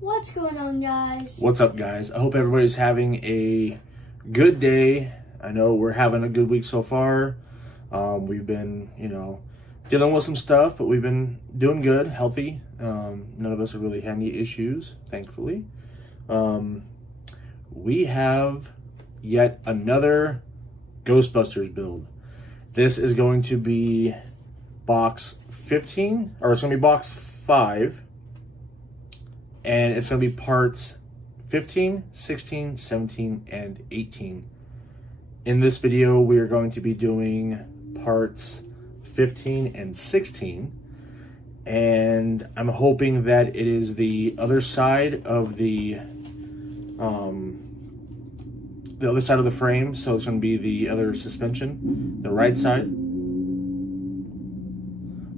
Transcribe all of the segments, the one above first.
What's going on, guys? What's up, guys? I hope everybody's having a good day. I know we're having a good week so far. We've been, dealing with some stuff, but we've been doing good, healthy. None of us have really had any issues, thankfully. We have yet another Ghostbusters build. This is going to be box 15, or it's going to be box 5. And it's going to be parts 15, 16, 17, and 18. In this video, we are going to be doing parts 15 and 16. And I'm hoping that it is the other side of the other side of the frame. So it's going to be the other suspension, the right side.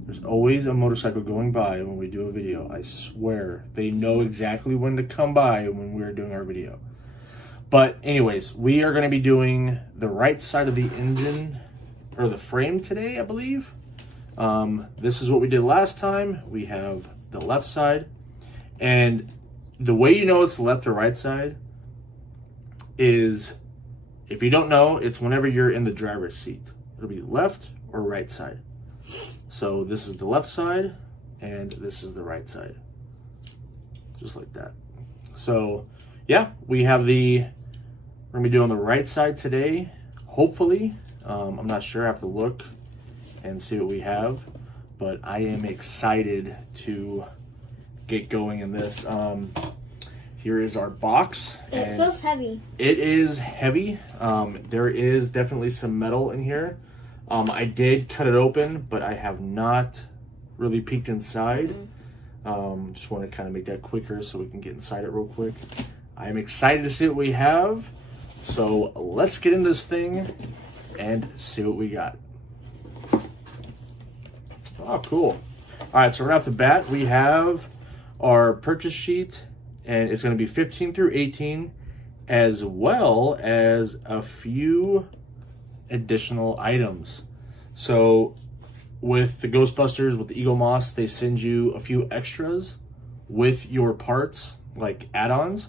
There's always a motorcycle going by when we do a video. I swear. They know exactly when to come by when we're doing our video. But anyways, we are going to be doing the right side of the engine, or the frame today, I believe. This is what we did last time. We have the left side. And the way you know it's the left or right side is, if you don't know, it's whenever you're in the driver's seat. It'll be left or right side. So this is the left side, and this is the right side. Just like that. So, yeah, we're going to be doing the right side today, hopefully. I'm not sure, I have to look and see what we have. But I am excited to get going in this. Here is our box. It feels heavy. It is heavy. There is definitely some metal in here. I did cut it open, but I have not really peeked inside. Just want to kind of make that quicker so we can get inside it real quick. I'm excited to see what we have. So let's get into this thing and see what we got. Oh, cool. All right, so right off the bat, we have our purchase sheet, and it's going to be 15 through 18, as well as a few additional items. So with the Ghostbusters, with the Eaglemoss, they send you a few extras with your parts, like add-ons.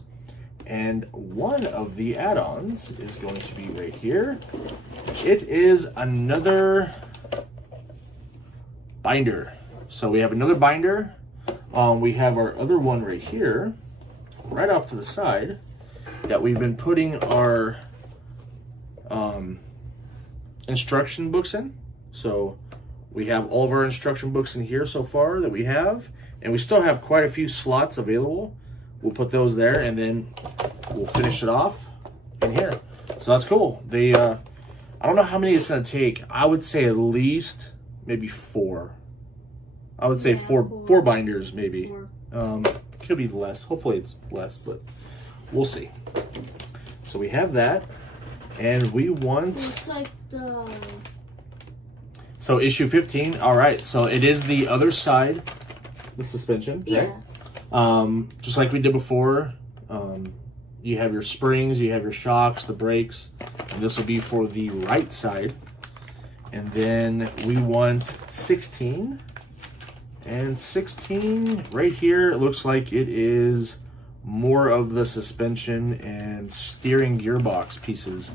And one of the add-ons is going to be right here. It is another binder. So we have another binder. We have our other one right here, right off to the side, that we've been putting our instruction books in. So we have all of our instruction books in here so far that we have, and we still have quite a few slots available. We'll put those there, and then we'll finish it off in here. So that's cool. I don't know how many it's going to take. I would say at least maybe 4. I would say four binders maybe. Could be less. Hopefully it's less, but we'll see. So we have that, and we want... Looks like the... So issue 15, all right. So it is the other side, the suspension, yeah, right? Just like we did before. You have your springs, you have your shocks, the brakes, and this will be for the right side. And then we want 16. And 16 right here, it looks like it is more of the suspension and steering gearbox pieces.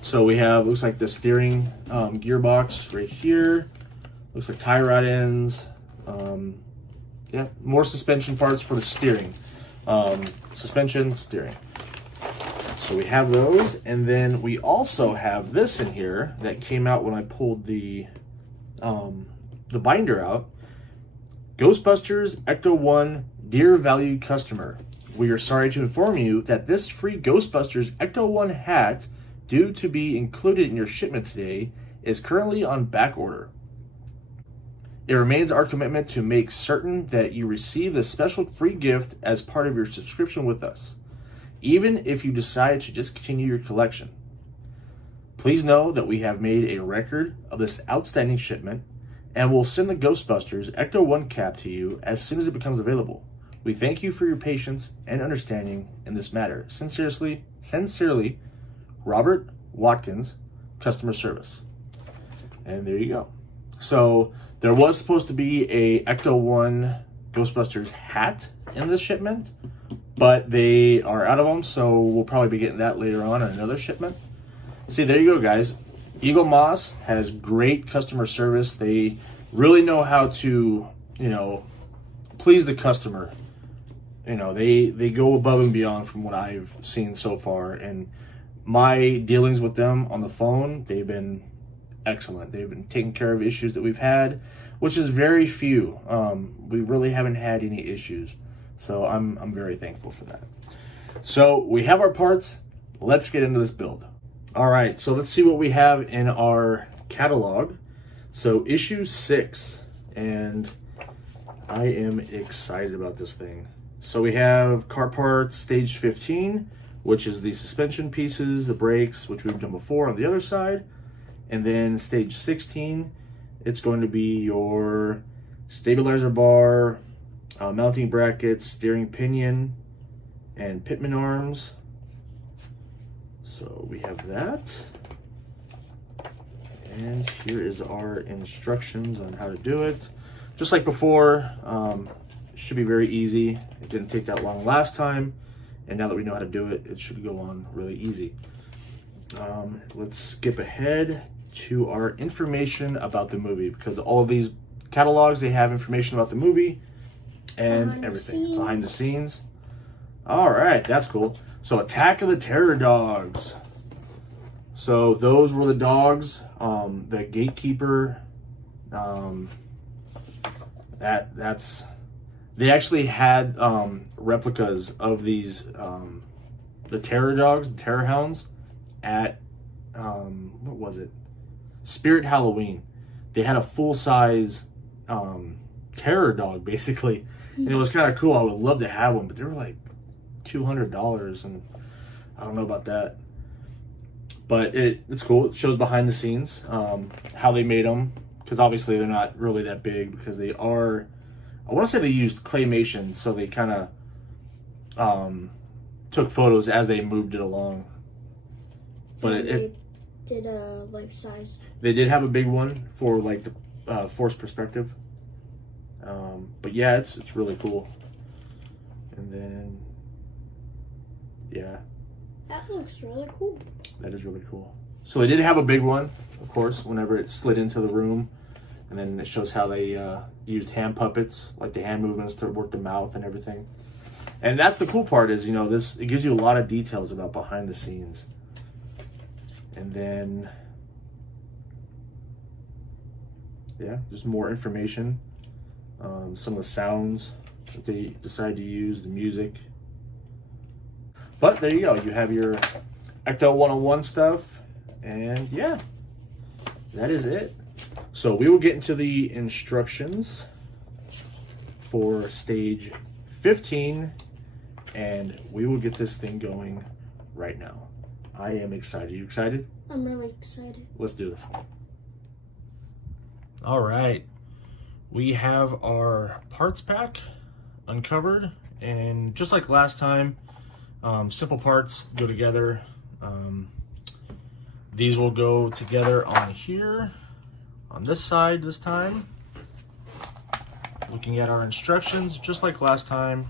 So we have, looks like the steering gearbox right here. Looks like tie rod ends. Yeah, more suspension parts for the steering. Suspension, steering. So we have those, and then we also have this in here that came out when I pulled the binder out. Ghostbusters Ecto 1 Dear Valued Customer. We are sorry to inform you that this free Ghostbusters Ecto 1 hat, due to be included in your shipment today, is currently on back order. It remains our commitment to make certain that you receive this special free gift as part of your subscription with us, even if you decide to discontinue your collection. Please know that we have made a record of this outstanding shipment, and we'll send the Ghostbusters Ecto 1 cap to you as soon as it becomes available. We thank you for your patience and understanding in this matter. Sincerely, Robert Watkins, Customer Service. And there you go. So there was supposed to be a Ecto 1 Ghostbusters hat in this shipment, but they are out of them, so we'll probably be getting that later on in another shipment. See, there you go, guys. Eaglemoss has great customer service. They really know how to, please the customer. They go above and beyond from what I've seen so far, and my dealings with them on the phone, they've been excellent. They've been taking care of issues that we've had, which is very few. We really haven't had any issues, so I'm very thankful for that. So we have our parts. Let's get into this build. All right, so let's see what we have in our catalog. So issue 6, and I am excited about this thing. So we have car parts stage 15, which is the suspension pieces, the brakes, which we've done before on the other side. And then stage 16, it's going to be your stabilizer bar, mounting brackets, steering pinion, and pitman arms. So we have that. And here is our instructions on how to do it. Just like before, it should be very easy. It didn't take that long last time. And now that we know how to do it, it should go on really easy. Let's skip ahead to our information about the movie, because all of these catalogs, they have information about the movie and everything behind the scenes. All right, that's cool. So Attack of the Terror Dogs. So those were the dogs, the gatekeeper, they actually had replicas of these, the terror dogs, the terror hounds at, what was it? Spirit Halloween. They had a full-size terror dog, basically. And it was kind of cool. I would love to have one, but they were like $200, and I don't know about that. But it's cool. It shows behind the scenes how they made them, because obviously they're not really that big, because they are, I want to say they used claymation, so they kind of took photos as they moved it along. But they did a life size. They did have a big one for like the forced perspective. But yeah, it's really cool. And then yeah, that looks really cool. That is really cool. So they did have a big one, of course, whenever it slid into the room. And then it shows how they used hand puppets, like the hand movements to work the mouth and everything. And that's the cool part is, it gives you a lot of details about behind the scenes. And then, yeah, just more information. Some of the sounds that they decide to use, the music. But there you go. You have your Ecto 101 stuff. And yeah, that is it. So we will get into the instructions for stage 15, and we will get this thing going right now. I am excited. You excited? I'm really excited. Let's do this. All right. We have our parts pack uncovered, and just like last time, simple parts go together. These will go together on here. On this side this time, looking at our instructions, just like last time,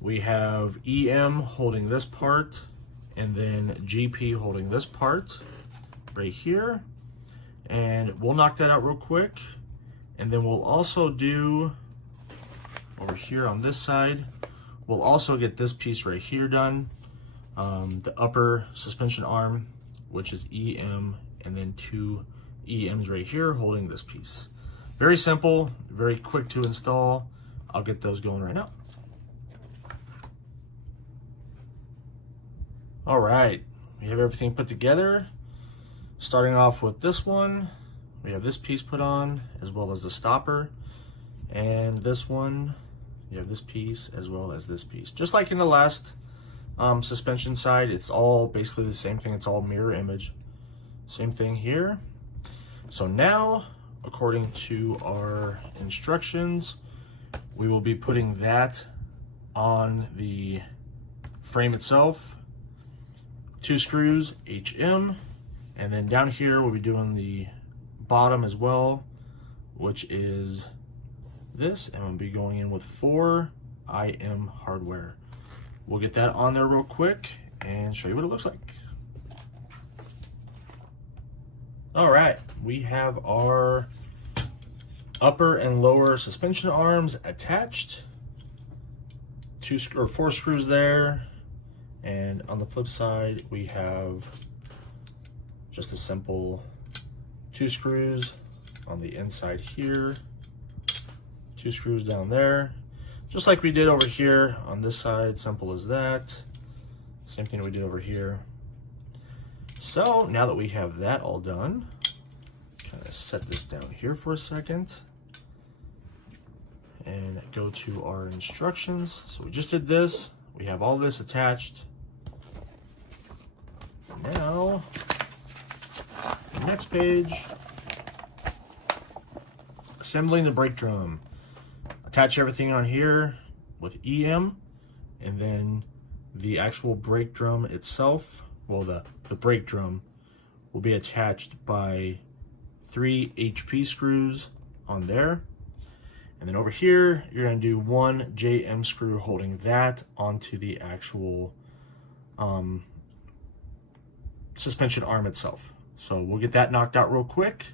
we have EM holding this part, and then GP holding this part right here. And we'll knock that out real quick. And then we'll also do, over here on this side, we'll also get this piece right here done. The upper suspension arm, which is EM, and then 2 EMs right here holding this piece. Very simple, very quick to install. I'll get those going right now. All right, we have everything put together. Starting off with this one, we have this piece put on, as well as the stopper. And this one, you have this piece as well as this piece. Just like in the last suspension side, it's all basically the same thing. It's all mirror image. Same thing here. So now, according to our instructions, we will be putting that on the frame itself. 2 screws, HM, and then down here we'll be doing the bottom as well, which is this, and we'll be going in with 4 IM hardware. we'll get that on there real quick and show you what it looks like. All right, we have our upper and lower suspension arms attached. 4 screws there, and on the flip side we have just a simple 2 screws on the inside here, 2 screws down there, just like we did over here on this side. Simple as that. Same thing we did over here. So now that we have that all done, kind of set this down here for a second and go to our instructions. So we just did this. We have all this attached. Now, the next page, assembling the brake drum. Attach everything on here with EM, and then the actual brake drum itself, well, the brake drum will be attached by 3 HP screws on there. And then over here, you're going to do 1 JM screw holding that onto the actual suspension arm itself. So we'll get that knocked out real quick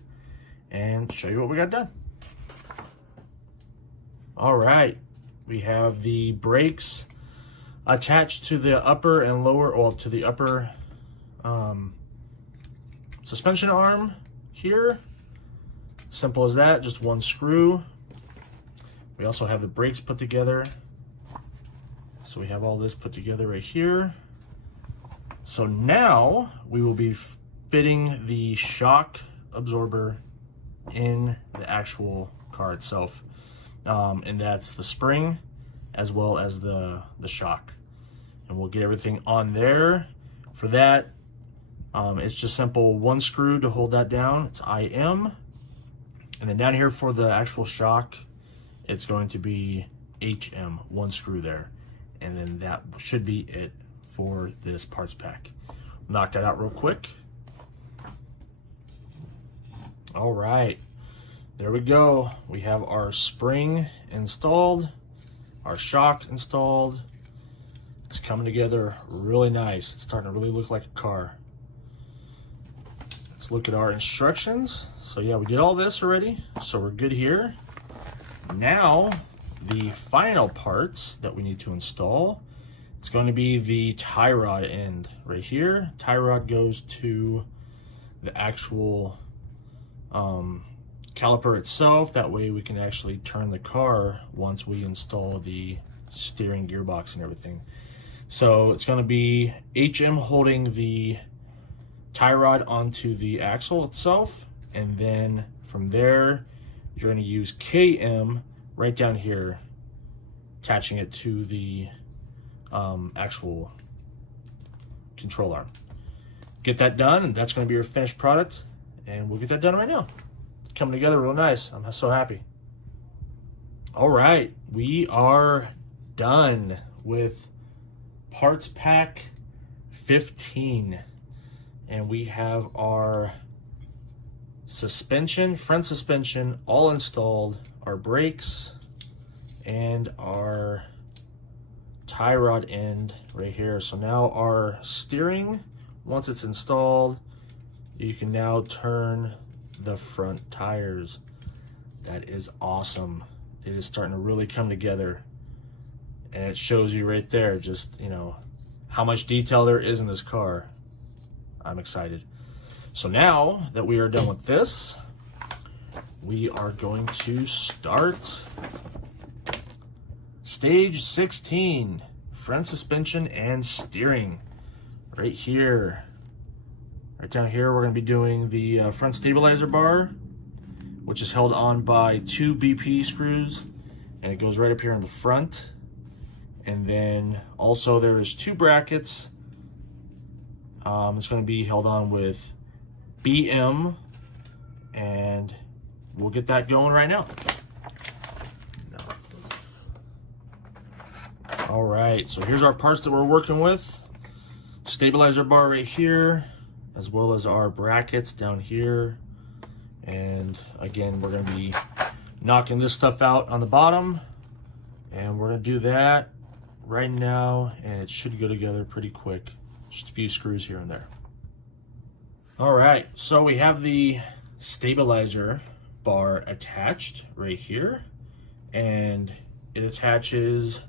and show you what we got done. All right, we have the brakes attached to the upper and lower, well, to the upper suspension arm here. Simple as that, just 1 screw. We also have the brakes put together. So we have all this put together right here. So now we will be fitting the shock absorber in the actual car itself. And that's the spring as well as the shock. And we'll get everything on there. For that, it's just simple 1 screw to hold that down. It's IM. And then down here for the actual shock, it's going to be HM, 1 screw there. And then that should be it for this parts pack. Knock that out real quick. All right, there we go. We have our spring installed, our shock installed. It's coming together really nice. It's starting to really look like a car. Let's look at our instructions. So yeah, we did all this already, so we're good here. Now, the final parts that we need to install, it's going to be the tie rod end right here. Tie rod goes to the actual caliper itself. That way we can actually turn the car once we install the steering gearbox and everything. So it's going to be HM holding the tie rod onto the axle itself, and then from there you're going to use KM right down here, attaching it to the actual control arm. Get that done, and that's going to be your finished product, and we'll get that done right now. It's coming together real nice. I'm so happy. All right, we are done with parts pack 15, and we have our suspension, front suspension, all installed, our brakes, and our tie rod end right here. So now our steering, once it's installed, you can now turn the front tires. That is awesome. It is starting to really come together, and it shows you right there just, you know, how much detail there is in this car. I'm excited. So now that we are done with this, we are going to start stage 16, front suspension and steering. Right here, right down here, we're going to be doing the front stabilizer bar, which is held on by 2 BP screws, and it goes right up here in the front. And then also there is 2 brackets. It's going to be held on with BM, and we'll get that going right now. All right, so here's our parts that we're working with. Stabilizer bar right here, as well as our brackets down here. And again, we're gonna be knocking this stuff out on the bottom, and we're gonna do that right now, and it should go together pretty quick. Just a few screws here and there. All right, so we have the stabilizer bar attached right here, and it attaches.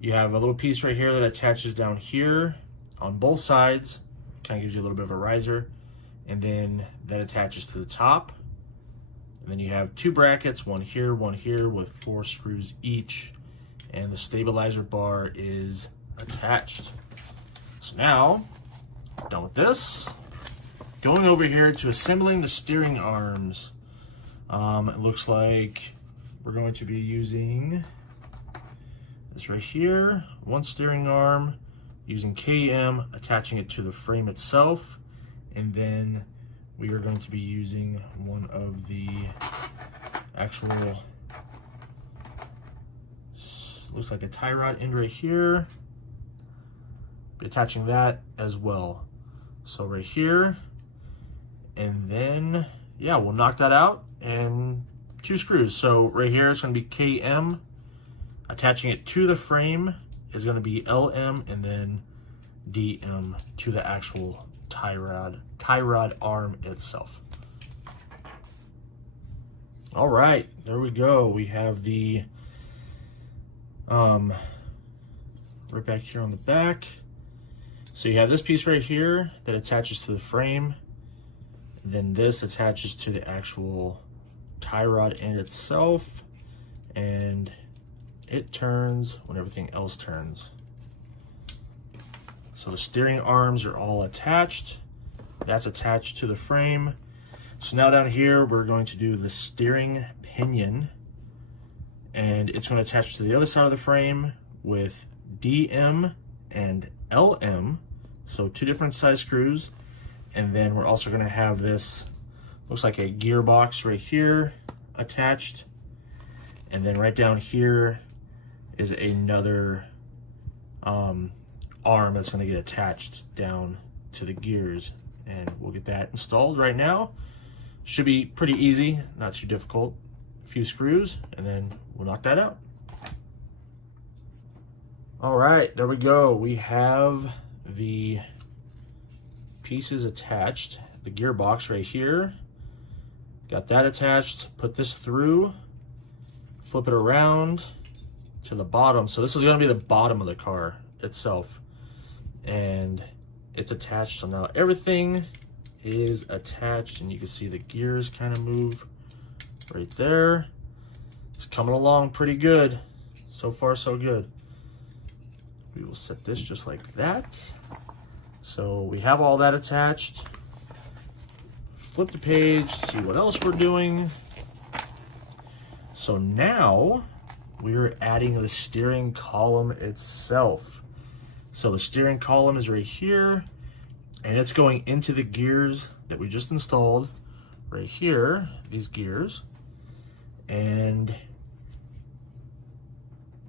You have a little piece right here that attaches down here on both sides, kind of gives you a little bit of a riser, and then that attaches to the top. And then you have two brackets, one here with 4 screws each, and the stabilizer bar is attached. So now, done with this, going over here to assembling the steering arms. It looks like we're going to be using this right here, one steering arm, using KM, attaching it to the frame itself, and then we are going to be using one of the actual, looks like a tie rod end right here, be attaching that as well. So right here, and then, yeah, we'll knock that out, and 2 screws. So right here it's going to be KM, attaching it to the frame is going to be LM, and then DM to the actual tie rod arm itself. All right, there we go. We have the right back here on the back. So you have this piece right here that attaches to the frame, and then this attaches to the actual tie rod end itself, and it turns when everything else turns. So the steering arms are all attached. That's attached to the frame. So now down here, we're going to do the steering pinion, and it's going to attach to the other side of the frame with DM and LM. So 2 different size screws. And then we're also going to have this, looks like a gearbox right here attached. And then right down here is another arm that's going to get attached down to the gears, and we'll get that installed right now. Should be pretty easy, not too difficult. A few screws, and then we'll knock that out. All right, there we go. We have the pieces attached. The gearbox right here, got that attached. Put this through, flip it around to the bottom. So this is going to be the bottom of the car itself, and it's attached. So now everything is attached, and you can see the gears kind of move right there. It's coming along pretty good. So far, so good. We will set this just like that. So we have all that attached. Flip the page, see what else we're doing. So now we're adding the steering column itself. So the steering column is right here, and it's going into the gears that we just installed right here, these gears. And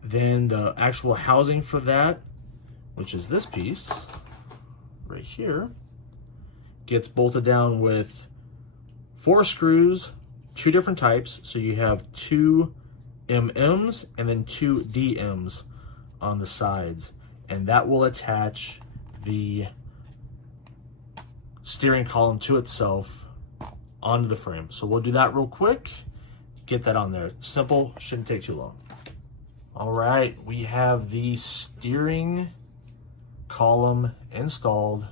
then the actual housing for that, which is this piece right here, gets bolted down with 4 screws, 2 different types. So you have 2 MMs and then 2 DMs on the sides, and that will attach the steering column to itself onto the frame. So we'll do that real quick, get that on there. Simple, shouldn't take too long. All right, we have the steering column installed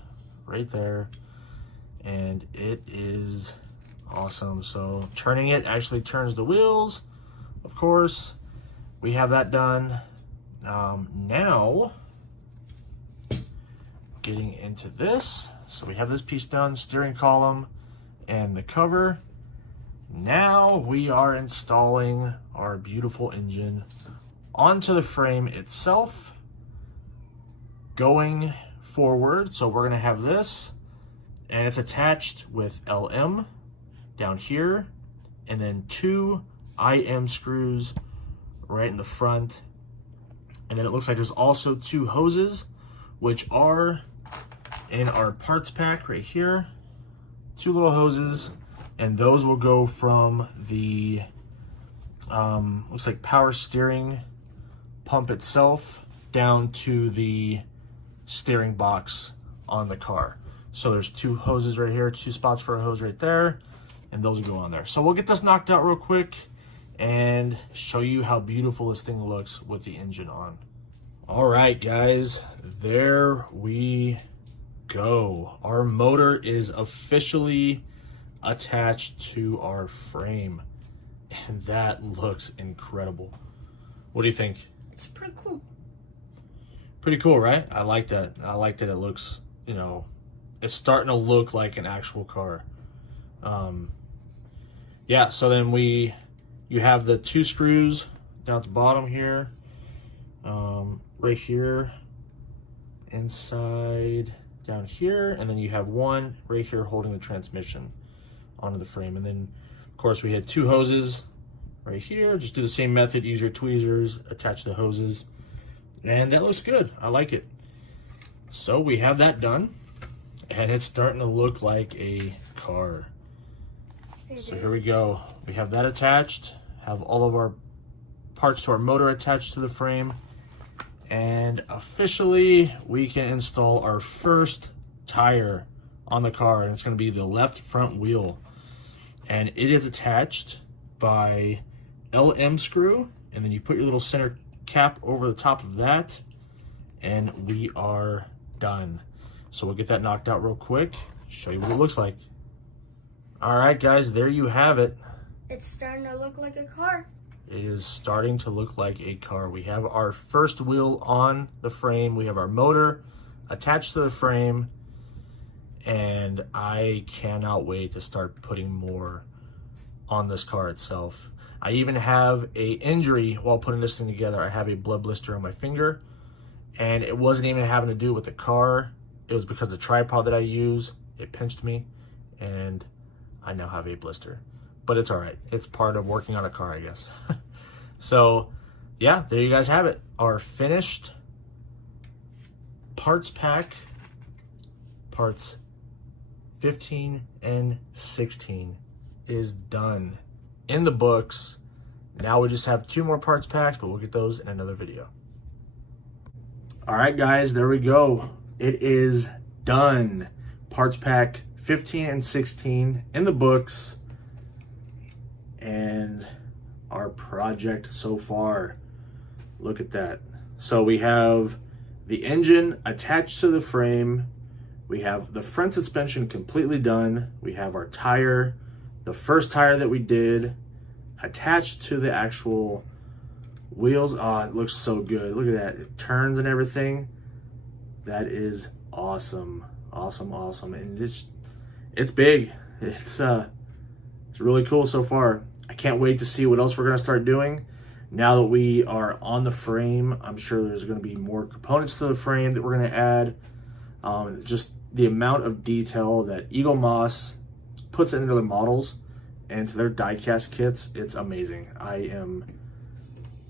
right there, and it is awesome. So turning it actually turns the wheels, of course. We have that done. Now getting into this. So we have this piece done, steering column and the cover. Now we are installing our beautiful engine onto the frame itself, going forward. So we're gonna have this, and it's attached with LM down here, and then 2 IM screws right in the front. And then it looks like there's also 2 hoses, which are in our parts pack right here. 2 little hoses, and those will go from the looks like power steering pump itself down to the steering box on the car. So there's 2 hoses right here, 2 spots for a hose right there, and those will go on there. So we'll get this knocked out real quick and show you how beautiful this thing looks with the engine on. All right, guys, there we go. Our motor is officially attached to our frame, and that looks incredible. What do you think? It's pretty cool. Pretty cool, right? I like that. I like that it looks, you know, it's starting to look like an actual car. Yeah, so then you have the 2 screws down at the bottom here, right here, inside down here, and then you have 1 right here holding the transmission onto the frame. And then, of course, we had 2 hoses right here. Just do the same method, use your tweezers, attach the hoses, and that looks good. I like it. So we have that done, and it's starting to look like a car. So here we go. We have that attached, have all of our parts to our motor attached to the frame, and officially we can install our first tire on the car, and it's going to be the left front wheel. And it is attached by LM screw, and then you put your little center cap over the top of that, and we are done. So we'll get that knocked out real quick, show you what it looks like. All right, guys, there you have it. It's starting to look like a car. It is starting to look like a car. We have our first wheel on the frame. We have our motor attached to the frame, and I cannot wait to start putting more on this car itself. I even have a injury while putting this thing together. I have a blood blister on my finger, and it wasn't even having to do with the car. It was because the tripod that I use, it pinched me, and I now have a blister. But it's all right. It's part of working on a car, I guess. So, yeah, there you guys have it. Our finished parts pack, parts 15 and 16 is done in the books. Now we just have 2 more parts packs, but we'll get those in another video. All right, guys, there we go. It is done. Parts pack 15 and 16 in the books, and our project so far, look at that. So we have the engine attached to the frame, we have the front suspension completely done, we have our tire, the first tire that we did, attached to the actual wheels. Oh, it looks so good. Look at that, it turns and everything. That is awesome, awesome, awesome. And it's big. It's really cool so far. I can't wait to see what else we're gonna start doing. Now that we are on the frame, I'm sure there's gonna be more components to the frame that we're gonna add. Just the amount of detail that Eaglemoss puts into their models and to their die-cast kits, it's amazing. I am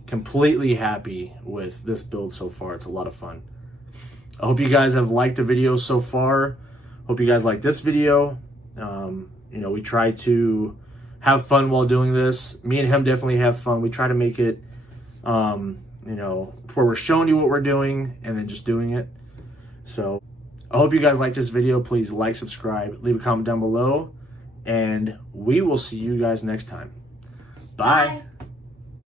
completely happy with this build so far. It's a lot of fun. I hope you guys have liked the video so far. Hope you guys like this video. You know, we try to have fun while doing this. Me and him definitely have fun. We try to make it, you know, where we're showing you what we're doing and then just doing it. So I hope you guys like this video. Please like, subscribe, leave a comment down below, and we will see you guys next time. Bye. Bye.